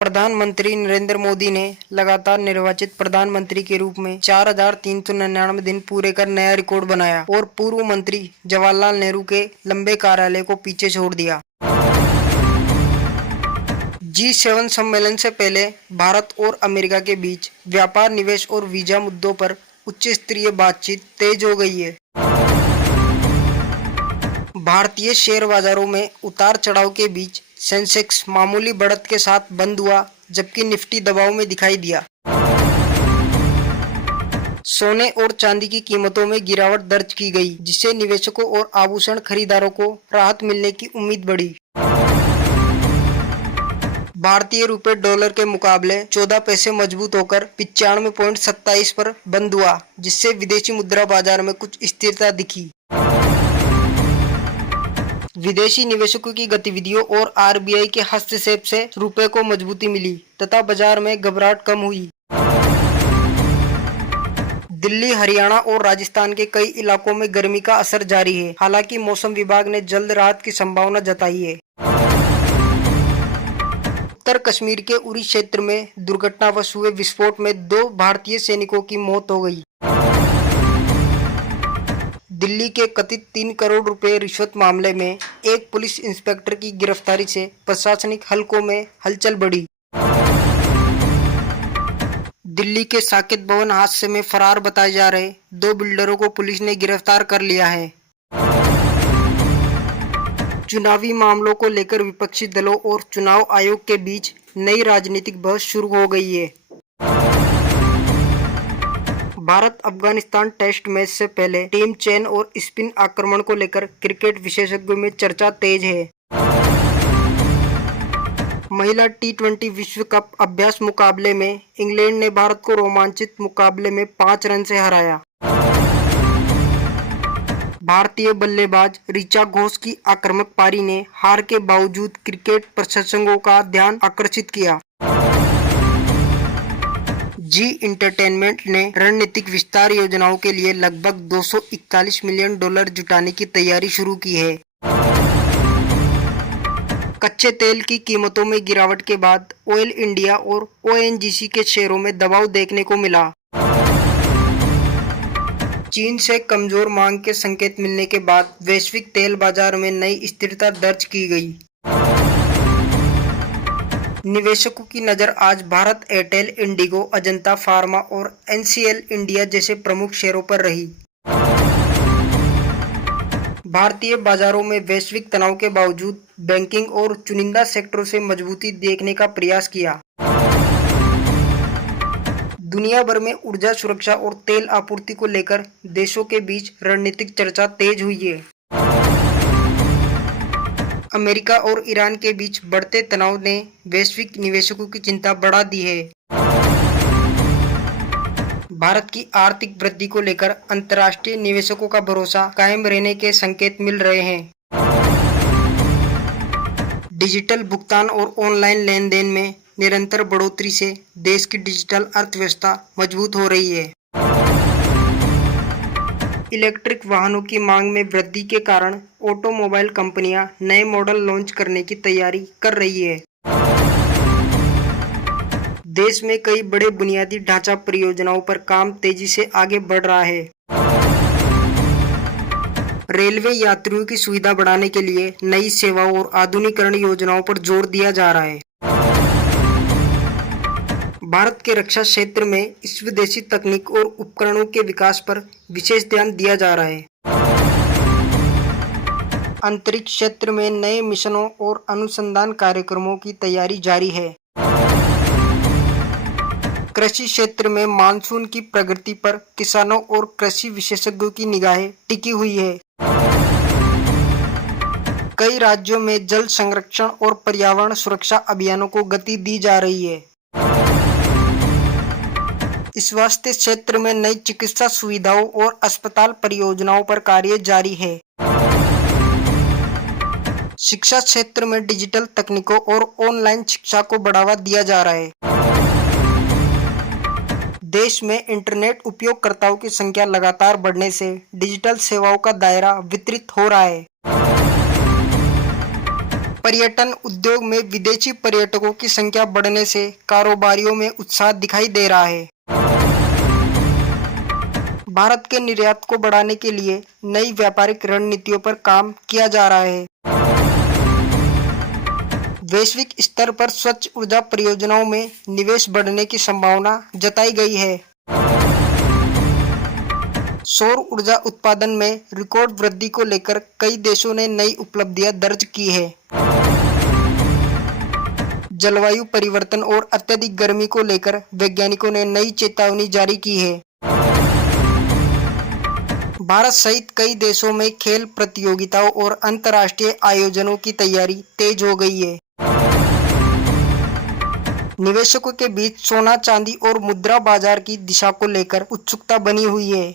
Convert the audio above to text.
प्रधानमंत्री नरेंद्र मोदी ने लगातार निर्वाचित प्रधानमंत्री के रूप में 4,399 दिन पूरे कर नया रिकॉर्ड बनाया और पूर्व मंत्री जवाहरलाल नेहरू के लंबे कार्यालय को पीछे छोड़ दिया। G7 सम्मेलन से पहले भारत और अमेरिका के बीच व्यापार, निवेश और वीजा मुद्दों पर उच्च स्तरीय बातचीत तेज हो गई है। भारतीय शेयर बाजारों में उतार चढ़ाव के बीच सेंसेक्स मामूली बढ़त के साथ बंद हुआ, जबकि निफ्टी दबाव में दिखाई दिया। सोने और चांदी की कीमतों में गिरावट दर्ज की गई, जिससे निवेशकों और आभूषण खरीदारों को राहत मिलने की उम्मीद बढ़ी। भारतीय रुपए डॉलर के मुकाबले 14 पैसे मजबूत होकर 95.27 पर बंद हुआ, जिससे विदेशी मुद्रा बाजार में कुछ स्थिरता दिखी। विदेशी निवेशकों की गतिविधियों और आरबीआई के हस्तक्षेप से रुपए को मजबूती मिली तथा बाजार में घबराहट कम हुई। दिल्ली, हरियाणा और राजस्थान के कई इलाकों में गर्मी का असर जारी है। हालांकि मौसम विभाग ने जल्द राहत की संभावना जताई है। उत्तर कश्मीर के उरी क्षेत्र में दुर्घटनावश हुए विस्फोट में 2 भारतीय सैनिकों की मौत हो गई। दिल्ली के कथित 3 करोड़ रुपए रिश्वत मामले में एक पुलिस इंस्पेक्टर की गिरफ्तारी से प्रशासनिक हलकों में हलचल बढ़ी। दिल्ली के साकेत भवन हादसे में फरार बताए जा रहे 2 बिल्डरों को पुलिस ने गिरफ्तार कर लिया है। चुनावी मामलों को लेकर विपक्षी दलों और चुनाव आयोग के बीच नई राजनीतिक बहस शुरू हो गई है। भारत अफगानिस्तान टेस्ट मैच से पहले टीम चयन और स्पिन आक्रमण को लेकर क्रिकेट विशेषज्ञों में चर्चा तेज है। महिला T20 विश्व कप अभ्यास मुकाबले में इंग्लैंड ने भारत को रोमांचित मुकाबले में 5 रन से हराया। भारतीय बल्लेबाज ऋचा घोष की आक्रामक पारी ने हार के बावजूद क्रिकेट प्रशंसकों का ध्यान आकर्षित किया। जी एंटरटेनमेंट ने रणनीतिक विस्तार योजनाओं के लिए लगभग $241 मिलियन जुटाने की तैयारी शुरू की है। कच्चे तेल की कीमतों में गिरावट के बाद ऑयल इंडिया और ONGC के शेयरों में दबाव देखने को मिला। चीन से कमजोर मांग के संकेत मिलने के बाद वैश्विक तेल बाजार में नई स्थिरता दर्ज की गई। निवेशकों की नज़र आज Bharat Airtel, Indigo, Ajanta pharma और NCL इंडिया जैसे प्रमुख शेयरों पर रही। भारतीय बाजारों में वैश्विक तनाव के बावजूद बैंकिंग और चुनिंदा सेक्टरों से मजबूती देखने का प्रयास किया। दुनिया भर में ऊर्जा सुरक्षा और तेल आपूर्ति को लेकर देशों के बीच रणनीतिक चर्चा तेज हुई है। अमेरिका और ईरान के बीच बढ़ते तनाव ने वैश्विक निवेशकों की चिंता बढ़ा दी है। भारत की आर्थिक वृद्धि को लेकर अंतर्राष्ट्रीय निवेशकों का भरोसा कायम रहने के संकेत मिल रहे हैं। डिजिटल भुगतान और ऑनलाइन लेन-देन में निरंतर बढ़ोतरी से देश की डिजिटल अर्थव्यवस्था मजबूत हो रही है। इलेक्ट्रिक वाहनों की मांग में वृद्धि के कारण ऑटोमोबाइल कंपनियां नए मॉडल लॉन्च करने की तैयारी कर रही है। देश में कई बड़े बुनियादी ढांचा परियोजनाओं पर काम तेजी से आगे बढ़ रहा है। रेलवे यात्रियों की सुविधा बढ़ाने के लिए नई सेवाओं और आधुनिकीकरण योजनाओं पर जोर दिया जा रहा है। भारत के रक्षा क्षेत्र में स्वदेशी तकनीक और उपकरणों के विकास पर विशेष ध्यान दिया जा रहा है। अंतरिक्ष क्षेत्र में नए मिशनों और अनुसंधान कार्यक्रमों की तैयारी जारी है। कृषि क्षेत्र में मानसून की प्रगति पर किसानों और कृषि विशेषज्ञों की निगाहें टिकी हुई है। कई राज्यों में जल संरक्षण और पर्यावरण सुरक्षा अभियानों को गति दी जा रही है। स्वास्थ्य क्षेत्र में नई चिकित्सा सुविधाओं और अस्पताल परियोजनाओं पर कार्य जारी है। शिक्षा क्षेत्र में डिजिटल तकनीकों और ऑनलाइन शिक्षा को बढ़ावा दिया जा रहा है। देश में इंटरनेट उपयोगकर्ताओं की संख्या लगातार बढ़ने से डिजिटल सेवाओं का दायरा विस्तृत हो रहा है। पर्यटन उद्योग में विदेशी पर्यटकों की संख्या बढ़ने से कारोबारियों में उत्साह दिखाई दे रहा है। भारत के निर्यात को बढ़ाने के लिए नई व्यापारिक रणनीतियों पर काम किया जा रहा है। वैश्विक स्तर पर स्वच्छ ऊर्जा परियोजनाओं में निवेश बढ़ने की संभावना जताई गई है। सौर ऊर्जा उत्पादन में रिकॉर्ड वृद्धि को लेकर कई देशों ने नई उपलब्धियां दर्ज की है। जलवायु परिवर्तन और अत्यधिक गर्मी को लेकर वैज्ञानिकों ने नई चेतावनी जारी की है। भारत सहित कई देशों में खेल प्रतियोगिताओं और अंतर्राष्ट्रीय आयोजनों की तैयारी तेज हो गई है। निवेशकों के बीच सोना, चांदी और मुद्रा बाजार की दिशा को लेकर उत्सुकता बनी हुई है।